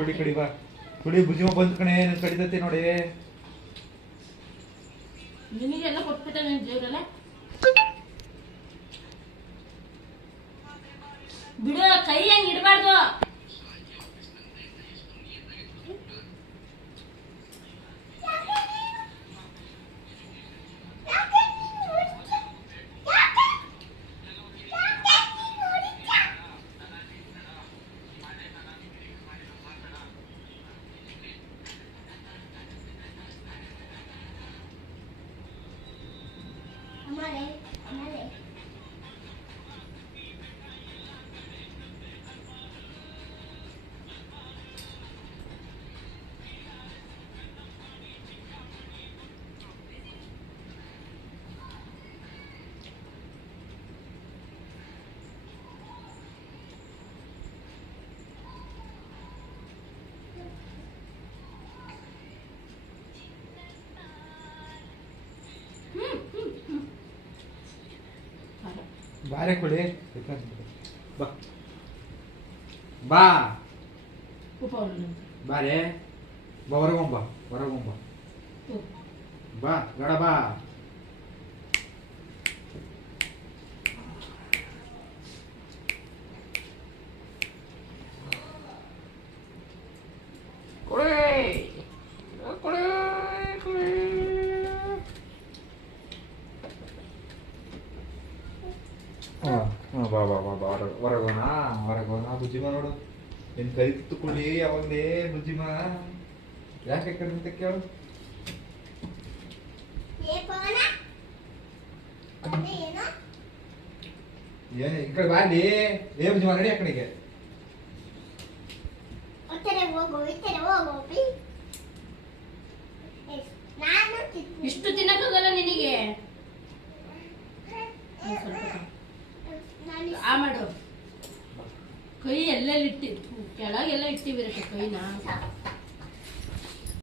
ಕುಡಿ ಕುಡಿ ಬಾ ಕುಡಿ ಬುಜ್ಜಿಮ ಬಂದ್ ಕಣೆ ಕಡಿದತ್ತೆ ನೋಡಿ ನಿನಗೆಲ್ಲ ಕೊಟ್ಬಿಟ್ಟೆ ನನ್ನ ಜೀವನಲ್ಲ ಬಿಡು ಕೈ ಹಂಗೆ ಇಡಬಾರ್ದು ಬಾರೆ ಕೊಡಿ ಬಾ ಬಾ ಬಾರೆ ಬಾ ಹೊರಗೊಂಬ ಬಾ ಗಡ ಬಾ ಬಾ ಬಾ ಬಾ ಬಾ ಹೊರಗೋಣ ಬುಜ್ಜಿಮ ನೋಡು ನಿನ್ ಕೈ ತುಕ್ಕೊಳ್ಳಿ ಅವಾಗಲೇ ಬುಜ್ಜಿಮ ಯಾಕೆ ಕಡಿಮೆ ಕೇಳು ಏನ್ ಈ ಕಡೆ ಬಾಲಿ ಏ ಬುಜ್ಜಿಮ ನಡಿ ಆ ಕಡೆಗೆ ಇಷ್ಟು ತಿನ್ನಕ್ಕಾಗಲ್ಲ ನಿನಗೆ ಆ ಮಾಡು ಕೈ ಎಲ್ಲೆಲ್ಲಿ ಇಟ್ಟಿ ಕೆಳಗೆಲ್ಲ ಇಟ್ಟಿವಿರತ್ತೆ ಕೈನ